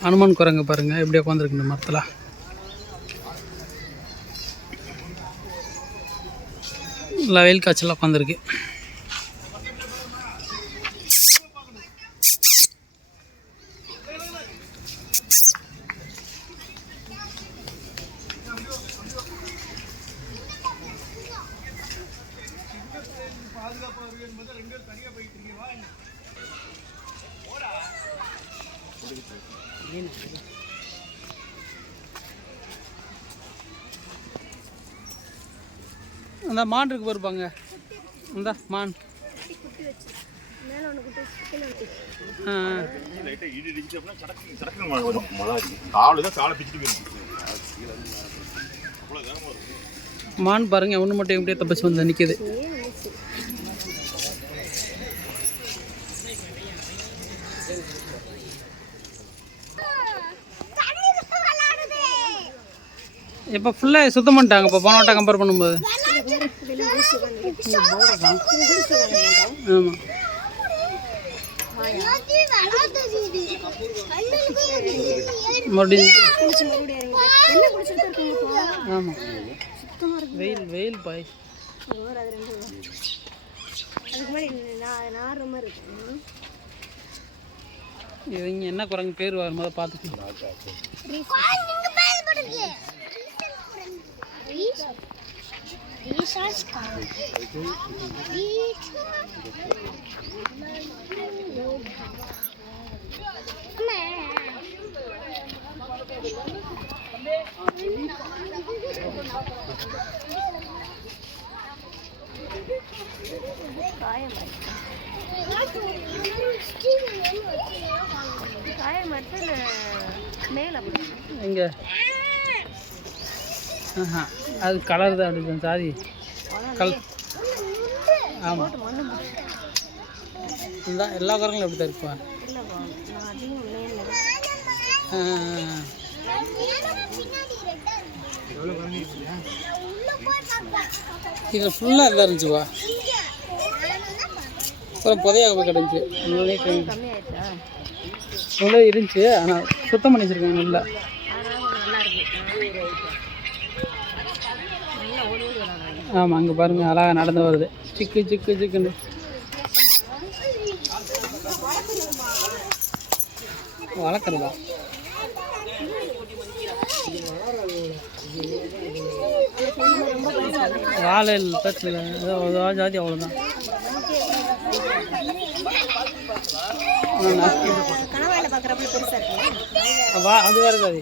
அனுமான் குரங்கு பாருங்கள் எப்படி உட்காந்துருக்கு இந்த மரத்தில். நல்லா வெயில் காய்ச்சலாக உட்காந்துருக்கு அந்த மான் இருக்கு பாருப்பாங்க இந்த மான். மான் பாருங்க ஒன்று மட்டும் எப்படியே தப்பிச்சு வந்து நிற்கிது இப்போ ஃபுல்லாக சுத்தம் பண்ணிட்டாங்க இப்போ போன வட்டம் கம்பேர் பண்ணும்போது. ஆமாம் மறுபடியும் ஆமாம் வெயில் வெயில் பாய். இவங்க என்ன குரங்கு பேர் வரும்போது பார்த்துக்கலாம் எங்கே ஆஹா அது கலர் தான் அப்படி சாரி. கல் ஆமாம் இதுதான் எல்லா குரங்களும் எப்படி தான் ஆ. இதில் ஃபுல்லாக இதாக இருந்துச்சுப்பா. அப்புறம் புதையாக போய் கிடந்துச்சு. உள்ளே இருந்துச்சு ஆனால் சுத்தம் பண்ணி வச்சுருக்காங்க நல்லா. ஆமாம் அங்கே பாருங்கள் அழகாக நடந்து வருது. சிக்கு சிக்கு சிக்குன்னு. வளர்க்குறதா? வாழை பிரச்சனை இல்லை ஏதோ ஒரு ஜாதி அவ்வளோதான் வா அது வேறு ஜாதி.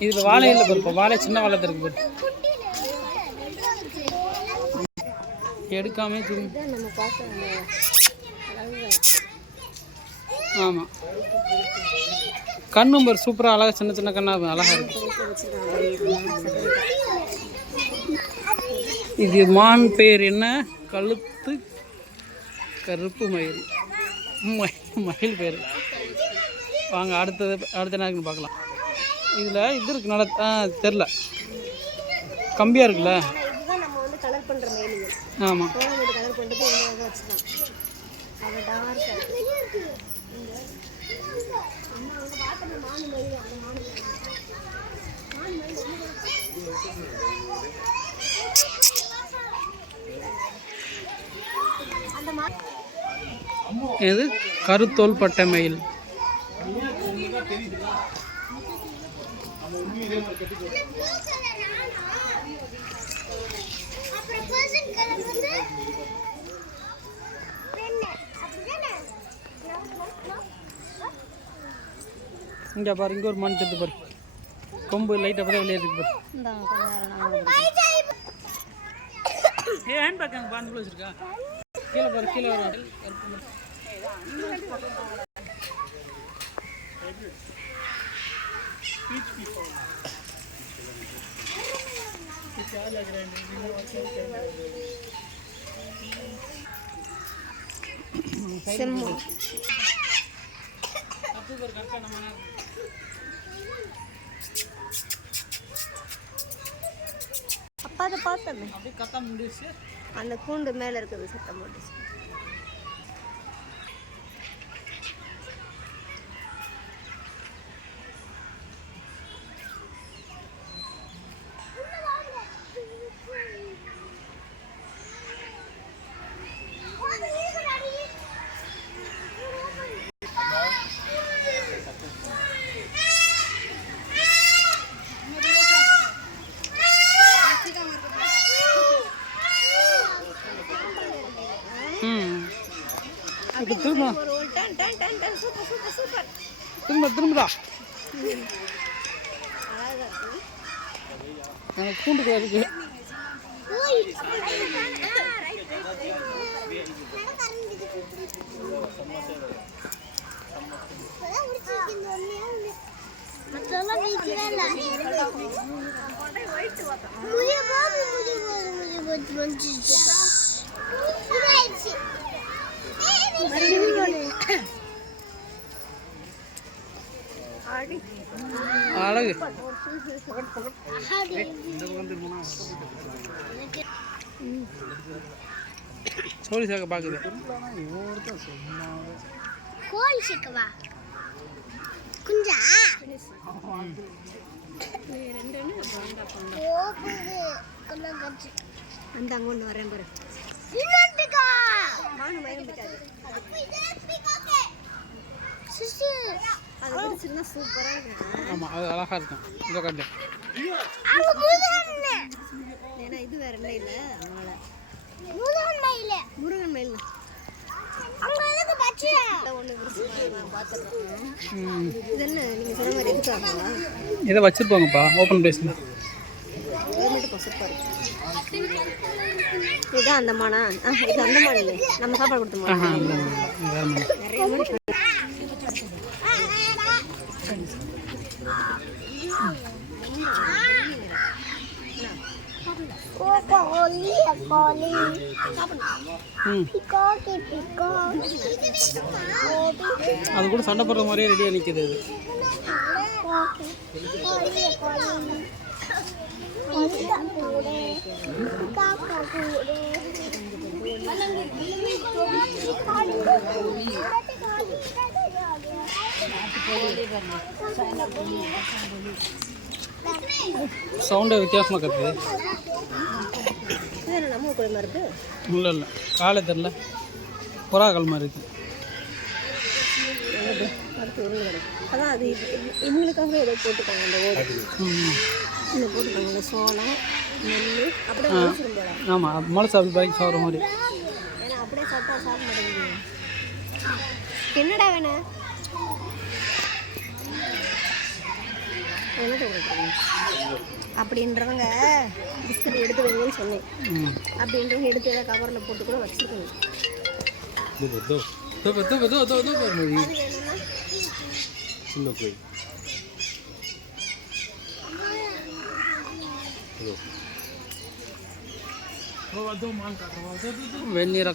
இதில் வாழை இல்லை பொறுப்பா? வாழை சின்ன வாழை இருக்கு பாரு எடுக்காமே திரும்பி. ஆமாம் கண்ணும் பாரு சூப்பராக அழகாக சின்ன சின்ன கண்ணா அழகாக இருக்கு. இது மான் பேர் என்ன? கழுத்து கருப்பு மயில். மயில் பேர். வாங்க அடுத்தது அடுத்த நாளைக்கு பார்க்கலாம். இதில் இது இருக்கு ஆ தெரில. கம்பியாக இருக்குல்ல இதுதான் நம்ம வந்து கலர் பண்ற மயிலுங்க ஆமாம் கோலம் கலர் பண்ணிட்டு இந்த வச்சுதான் அது இது கருத்தோல் பட்டை மயில் தெரியுது பர்சன் கலர் வந்து வெண்ணை அப்படிதானே இங்கே பாரு இங்கே ஒரு மண் தெரிஞ்சு பாரு. கொம்பு லைட்டாக பார்த்தா வெளியே இருக்கு பாரு. ஏ ஹேண்ட் பேக் அங்கே பாந்து வச்சிருக்கா. கீழே பாரு கீழே வரும். அப்பா அதை பார்த்தமே அந்த கூண்டு மேல இருக்குது சத்தம் போட்டுச்சு இப்போ திரும்ப ஒரு ஒரு டன் டன் டன் டன் சூப்பர் சூப்பர் திரும்ப. திரும்ப திரும்படா. எனக்கு கூண்டுக்கு இருக்கு. மற்றெல்லாம் போது போது போது அழகு சோழி சாக்க பார்க்குது கோழி சிக்கவா குஞ்சா அந்த அங்க ஒன்று வரேன் பாரு அது பிடிச்சிருந்தா சூப்பராக இருக்கும் ஆமாம் அது அழகாக இருக்கும். இந்த காட்டு ஏன்னா இது வேற இல்லை? இல்லை முருகன் மயில். முருகன் மயில். இது என்ன நீங்கள் சொன்ன மாதிரி எடுத்தாங்களா இதை வச்சுருப்பாங்கப்பா ஓப்பன் பிளேஸில் இதுதான் அந்த மானா ஆ இது அந்த இல்லை நம்ம சாப்பாடு கொடுத்த மானா ஆஹா இல்லை வேறு அது கூட சண்டை போடுற மாதிரியே ரெடியாக நிற்கிது அது. சவுண்டே வித்தியாசமாக கற்றுது இது என்ன நம்ம குழம்பு இருக்கு. இல்லை இல்லை. காலை தெரில புறாக்கள் மாதிரி இருக்குது அதான் அது இவங்களுக்காக ஏதோ போட்டுருக்காங்க அந்த ஓடு. இந்த சோளம் நெல் அப்படியே ஆமாம் மலை சாப்பிட்டு பைக் சாப்பிட்ற மாதிரி. ஏன்னா அப்படியே சாப்பிட்டா சாப்பிட மாட்டேங்குது. என்னடா வேணும் அப்படின்றவங்க பிஸ்கட் எடுத்து வைங்கன்னு சொன்னேன். அப்படின்றவங்க எடுத்து ஏதாவது கவரில் போட்டு கூட வச்சுருக்கணும் சின்ன கோயில் வெண்ணிற